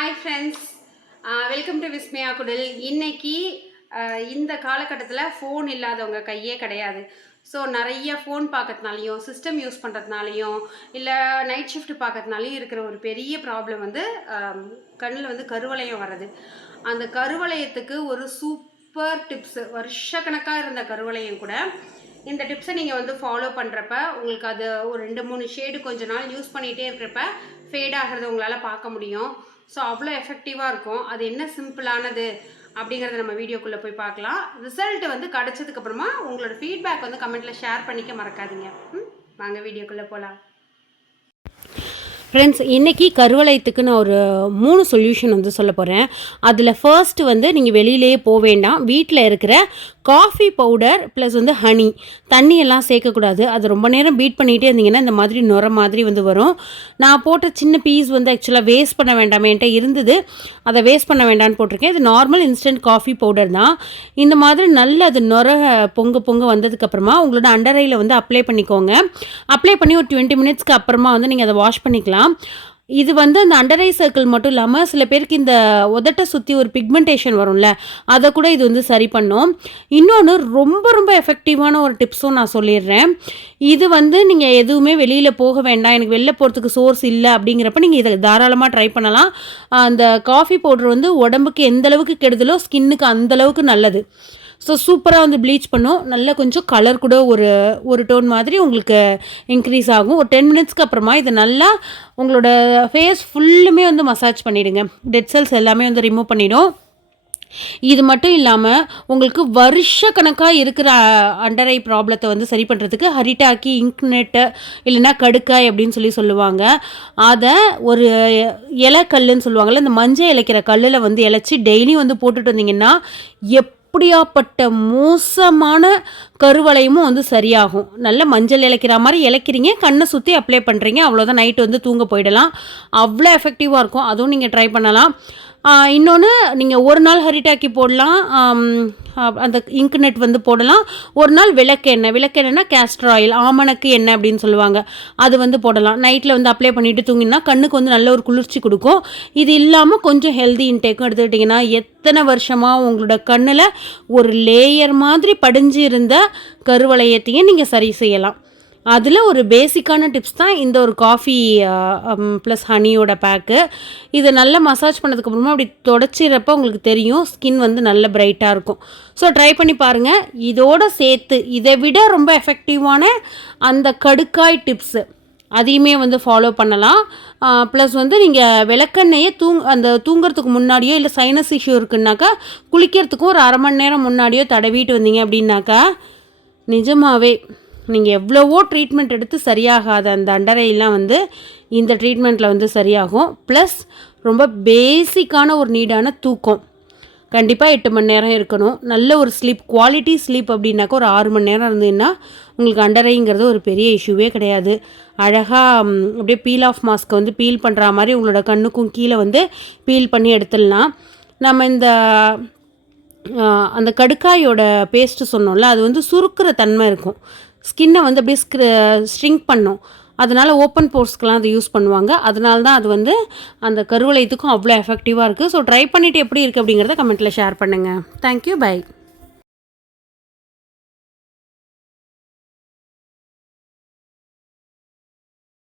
Hi friends, welcome to Vismaya குடில். இன்னைக்கு இந்த காலகட்டத்தில் ஃபோன் இல்லாதவங்க கையே கிடையாது. ஸோ நிறைய ஃபோன் பார்க்கறதுனாலையும் சிஸ்டம் யூஸ் பண்ணுறதுனாலையும் இல்லை நைட் ஷிஃப்ட் பார்க்கறதுனாலையும் இருக்கிற ஒரு பெரிய ப்ராப்ளம் வந்து கண்ணில் வந்து கருவளையம் வர்றது. அந்த கருவளையத்துக்கு ஒரு சூப்பர் டிப்ஸு, வருஷக்கணக்காக இருந்த கருவளையம் கூட இந்த டிப்ஸை நீங்கள் வந்து ஃபாலோ பண்ணுறப்ப உங்களுக்கு அது ஒரு 2-3 ஷேடு கொஞ்ச நாள் யூஸ் பண்ணிகிட்டே இருக்கிறப்ப ஃபேட் ஆகிறத உங்களால் பார்க்க முடியும். ஸோ அவ்வளோ எஃபெக்டிவாக இருக்கும். அது என்ன சிம்பிளானது அப்படிங்கிறத நம்ம வீடியோக்குள்ளே போய் பார்க்கலாம். ரிசல்ட் வந்து கிடச்சதுக்கப்புறமா உங்களோட ஃபீட்பேக் வந்து கமெண்ட்டில் ஷேர் பண்ணிக்க மறக்காதீங்க. வாங்க வீடியோக்குள்ளே போகலாம். ஃப்ரெண்ட்ஸ், இன்றைக்கி கருவளையத்துக்கு நான் ஒரு 3 சொல்யூஷன் வந்து சொல்ல போகிறேன். அதில் ஃபர்ஸ்ட் வந்து நீங்கள் வெளியிலேயே போக வேண்டாம். வீட்டில் இருக்கிற காஃபி பவுடர் ப்ளஸ் வந்து ஹனி, தண்ணியெல்லாம் சேர்க்கக்கூடாது. அது ரொம்ப நேரம் பீட் பண்ணிகிட்டே இருந்தீங்கன்னா இந்த மாதிரி நுர மாதிரி வந்து வரும். நான் போட்ட சின்ன பீஸ் வந்து ஆக்சுவலாக வேஸ்ட் பண்ண வேண்டாம், என்கிட்ட இருந்தது, அதை வேஸ்ட் பண்ண வேண்டாம்னு போட்டிருக்கேன். இது நார்மல் இன்ஸ்டன்ட் காஃபி பவுடர் தான். இந்த மாதிரி நல்ல அது நுர பொங்க வந்ததுக்கப்புறமா உங்களோட அண்டர் ஐயில் வந்து அப்ளை பண்ணிக்கோங்க. அப்ளை பண்ணி ஒரு 20 மினிட்ஸ்க்கு அப்புறமா வந்து நீங்கள் அதை வாஷ் பண்ணிக்கலாம். இது வந்து அந்த அண்டர் ஐ சர்க்கிள் மட்டும் இல்லாமல் சில பேருக்கு இந்த உதட்டை சுற்றி ஒரு பிக்மெண்டேஷன் வரும்ல, அதை கூட இது வந்து சரி பண்ணும். இன்னொன்று ரொம்ப எஃபெக்டிவான ஒரு டிப்ஸும் நான் சொல்லிடுறேன். இது வந்து நீங்கள் எதுவுமே வெளியில் போக வேண்டாம், எனக்கு வெளில போகிறதுக்கு சோர்ஸ் இல்லை அப்படிங்கிறப்ப நீங்கள் இதை தாராளமாக ட்ரை பண்ணலாம். அந்த காஃபி பவுடர் வந்து உடம்புக்கு எந்தளவுக்கு கெடுதலோ ஸ்கின்னுக்கு அந்தளவுக்கு நல்லது. ஸோ சூப்பராக வந்து ப்ளீச் பண்ணும். நல்லா கொஞ்சம் கலர் கூட ஒரு டோன் மாதிரி உங்களுக்கு இன்க்ரீஸ் ஆகும். ஒரு 10 மினிட்ஸ்க்கு அப்புறமா இதை நல்லா உங்களோட ஃபேஸ் ஃபுல்லுமே வந்து மசாஜ் பண்ணிவிடுங்க. டெட் செல்ஸ் எல்லாமே வந்து ரிமூவ் பண்ணிவிடும். இது மட்டும் இல்லாமல் உங்களுக்கு வருஷக்கணக்காக இருக்கிற அண்டர் ஐ ப்ராப்ளத்தை வந்து சரி பண்ணுறதுக்கு ஹரிட்டாக்கி, இங்க்நெட்டு இல்லைன்னா கடுக்காய் அப்படின்னு சொல்லுவாங்க. அதை ஒரு இலைக்கல்லுன்னு சொல்லுவாங்கள்ல, இந்த மஞ்சள் இலைக்கிற கல்லில் வந்து இலைச்சி டெய்லி வந்து போட்டுட்டு வந்தீங்கன்னா எப்படியாப்பட்ட மோசமான கருவளையமும் வந்து சரியாகும். நல்ல மஞ்சள் இலைக்கிற மாதிரி இலைக்கிறீங்க, கண்ணை சுற்றி அப்ளை பண்ணுறீங்க, அவ்வளோதான். நைட்டு வந்து தூங்க போயிடலாம். அவ்வளோ எஃபெக்டிவாக இருக்கும். அதுவும் நீங்கள் ட்ரை பண்ணலாம். இன்னொன்று, நீங்கள் ஒரு நாள் ஹரிட்டாக்கி போடலாம், அந்த இங்க்நெட் வந்து போடலாம். ஒரு நாள் விளக்கெண்ணெய்னா கேஸ்டர் ஆயில், ஆமணக்கு எண்ணெய் அப்படின்னு சொல்லுவாங்க, அது வந்து போடலாம். நைட்டில் வந்து அப்ளை பண்ணிவிட்டு தூங்கினா கண்ணுக்கு வந்து நல்ல ஒரு குளிர்ச்சி கொடுக்கும். இது இல்லாமல் கொஞ்சம் ஹெல்தி இன்டேக்கும் எடுத்துக்கிட்டிங்கன்னா எத்தனை வருஷமாக உங்களோட கண்ணில் ஒரு லேயர் மாதிரி படிஞ்சு இருந்த கருவளையத்தையும் நீங்கள் சரி செய்யலாம். அதில் ஒரு பேசிக்கான டிப்ஸ் தான் இந்த ஒரு காஃபி ப்ளஸ் ஹனியோட பேக்கு. இதை நல்லா மசாஜ் பண்ணதுக்கப்புறமா அப்படி தொடச்சிறப்போ உங்களுக்கு தெரியும் ஸ்கின் வந்து நல்ல பிரைட்டாக இருக்கும். ஸோ ட்ரை பண்ணி பாருங்கள். இதோடு சேர்த்து இதை விட ரொம்ப எஃபெக்டிவான அந்த கடுக்காய் டிப்ஸு அதையுமே வந்து ஃபாலோ பண்ணலாம். ப்ளஸ் வந்து நீங்கள் விளக்கெண்ணெயை தூங்குறதுக்கு முன்னாடியோ இல்லை சைனஸ் இஷ்யூ இருக்குன்னாக்கா குளிக்கிறதுக்கும் ஒரு 1/2 மணி நேரம் முன்னாடியோ தடவிட்டு வந்தீங்க அப்படின்னாக்கா நிஜமாகவே நீங்கள் எவ்வளவோ ட்ரீட்மெண்ட் எடுத்து சரியாகாத அந்த அண்டரையெல்லாம் வந்து இந்த ட்ரீட்மெண்ட்டில் வந்து சரியாகும். ப்ளஸ் ரொம்ப பேசிக்கான ஒரு நீடான தூக்கம் கண்டிப்பாக 8 மணி நேரம் இருக்கணும். நல்ல ஒரு ஸ்லீப், குவாலிட்டி ஸ்லீப் அப்படின்னாக்கா ஒரு 6 மணி நேரம் இருந்ததுன்னா உங்களுக்கு அண்டரைங்கிறது ஒரு பெரிய இஷ்யூவே கிடையாது. அழகாக அப்படியே பீல் ஆஃப் மாஸ்க்கை வந்து பீல் பண்ணுற மாதிரி உங்களோட கண்ணுக்கும் கீழே வந்து பீல் பண்ணி எடுத்துடலாம். நம்ம அந்த கடுக்காயோட பேஸ்ட்டு சொன்னோம்ல, அது வந்து சுருக்கிற தன்மை இருக்கும். ஸ்கின்னை வந்து அப்படியே ஸ்ட்ரிங்க் பண்ணும். அதனால் ஓப்பன் போர்ஸ்க்கெலாம் அது யூஸ் பண்ணுவாங்க. அதனால தான் அது வந்து அந்த கருவளையத்துக்கும் அவ்வளோ எஃபெக்டிவாக இருக்குது. ஸோ ட்ரை பண்ணிவிட்டு எப்படி இருக்குது அப்படிங்கிறத கமெண்ட்டில் ஷேர் பண்ணுங்கள். Thank you, by.